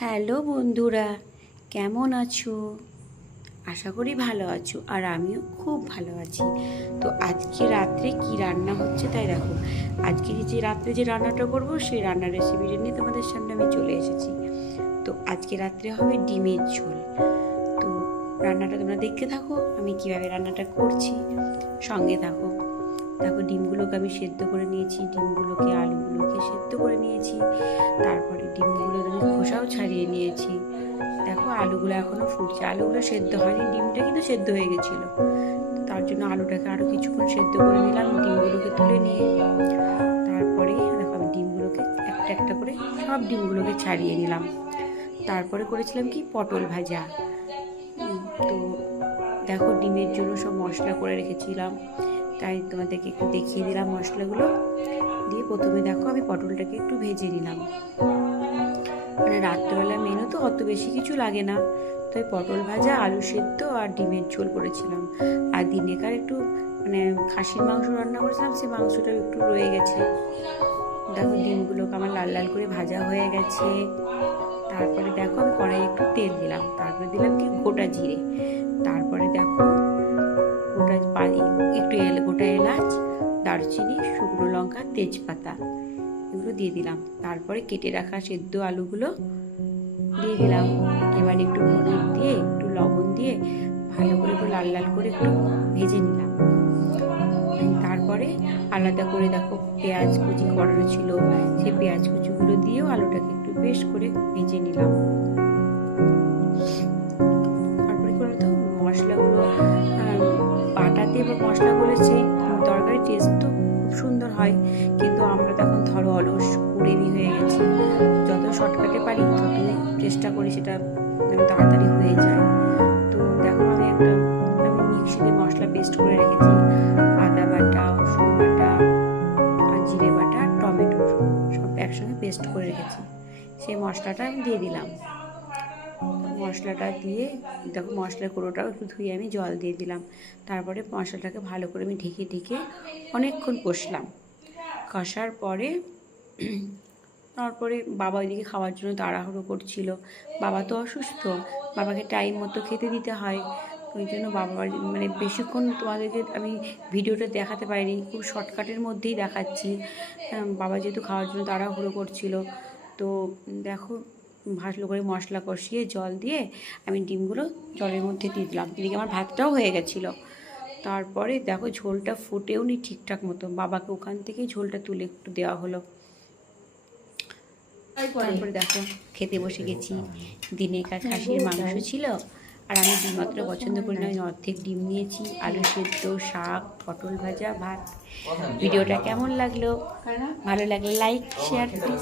Hello বন্ধুরা, কেমন আছো? আশা করি ভালো আছো, আর আমিও খুব ভালো আছি। তো আজকে রাত্রে কি রান্না হচ্ছে তাই দেখো। আজকে যে রাত্রে যে রান্নাটা করব সেই রান্নার রেসিপিটা নিয়ে তোমাদের সামনে আমি চলে এসেছি। তো আজকে রাত্রে হবে ডিমের ঝোল। তো রান্নাটা তোমরা দেখতে থাকো, আমি কিভাবে রান্নাটা করছি, সঙ্গে থাকো। দেখো, ডিমগুলোকে আমি সেদ্ধ করে নিয়েছি, ডিমগুলোকে আলুগুলোকে সেদ্ধ করে নিয়েছি, তারপরে ডিমগুলো আমি খোসাও ছাড়িয়ে নিয়েছি। দেখো, আলুগুলো এখনও ফুটছে, আলুগুলো সেদ্ধ হয়নি, ডিমটা কিন্তু সেদ্ধ হয়ে গেছিলো। তার জন্য আলুটাকে আরও কিছুক্ষণ সেদ্ধ করে নিলাম, ডিমগুলোকে তুলে নিয়ে তারপরে দেখো আমি ডিমগুলোকে একটা একটা করে সব ডিমগুলোকে ছাড়িয়ে নিলাম। তারপরে করেছিলাম কি, পটল ভাজা। তো দেখো, ডিমের জন্য সব মশলা করে রেখেছিলাম, তাই তোমাদেরকে একটু দেখিয়ে দিলাম মশলাগুলো দিয়ে। প্রথমে দেখো আমি পটলটাকে একটু ভেজে নিলাম, মানে রাত্রেবেলা মেনু তো অত বেশি কিছু লাগে না, তো পটল ভাজা, আলু সেদ্ধ আর ডিমের ঝোল করেছিলাম। আর দিনেকার একটু মানে খাসির মাংস রান্না করেছিলাম, সেই মাংসটাও একটু রয়ে গেছে। দেখো, ডিমগুলোকে আমার লাল লাল করে ভাজা হয়ে গেছে। তারপরে দেখো আমি কড়াইয়ে একটু তেল দিলাম, তারপরে দিলাম কি গোটা জিরে, তারপরে দেখো একটু গোটা এলাচ, দারচিনি, শুকনো লঙ্কা, তেজপাতা এগুলো দিয়ে দিলাম। তারপরে কেটে রাখা সেদ্ধ আলুগুলো দিয়ে দিলাম। এবার একটু হলুদ দিয়ে একটু লবণ দিয়ে ভালো করে একটু লাল লাল করে একটু ভেজে নিলাম। তারপরে আলাদা করে দেখো পেঁয়াজ কুচি করানো ছিল, সেই পেঁয়াজ কুচিগুলো দিয়েও আলুটাকে একটু বেশ করে ভেজে নিলাম। তারপরে করে তো মশলাগুলো বাটাতে বা মশলা বলে সেই তরকারির টেস্ট তো খুব সুন্দর হয়, কিন্তু আমরা তখন ধরো অলস কুড়েমি হয়ে গেছি, যত শর্টকাটে পারি ততই চেষ্টা করি সেটা তাড়াতাড়ি হয়ে যায়। তো দেখো আমি মিক্সিতে মশলা পেস্ট করে রেখেছি, আদা বাটা, রসুন বাটা আর জিরে বাটা আর টমেটো সব একসঙ্গে পেস্ট করে রেখেছি, সেই মশলাটা আমি দিয়ে দিলাম। মশলাটা দিয়ে দেখো মশলার গুঁড়োটাও একটু ধুয়ে আমি জল দিয়ে দিলাম। তারপরে মশলাটাকে ভালো করে আমি ঢেকে ঢেকে অনেকক্ষণ কষলাম। কষার পরে তারপরে বাবা ওইদিকে খাওয়ার জন্য তাড়াহুড়ো করছিল, বাবা তো অসুস্থ, বাবাকে টাইম মতো খেতে দিতে হয়। ওই জন্য বাবা মানে বেশিক্ষণ তোমাদেরকে আমি ভিডিওটা দেখাতে পারিনি, খুব শর্টকাটের মধ্যেই দেখাচ্ছি। বাবা যেহেতু খাওয়ার জন্য তাড়াহুড়ো করছিল, তো দেখো ভালো করে মশলা কষিয়ে জল দিয়ে আমি ডিমগুলো জলের মধ্যে দিয়ে দিলাম। এদিকে আমার ভাতটাও হয়ে গেছিলো। তারপরে দেখো ঝোলটা ফুটেও নি ঠিকঠাক মতো, বাবাকে ওখান থেকেই ঝোলটা তুলে একটু দেওয়া হলো। তারপরে দেখো খেতে বসে গেছি। দিনেকার খাসির মাংস ছিল, আর আমি ডিম অতটা পছন্দ করি না, আমি অর্ধেক ডিম নিয়েছি, আলু সেদ্ধ, শাক, পটল ভাজা, ভাত। ভিডিওটা কেমন লাগলো? ভালো লাগলে লাইক, শেয়ার, প্লিজ।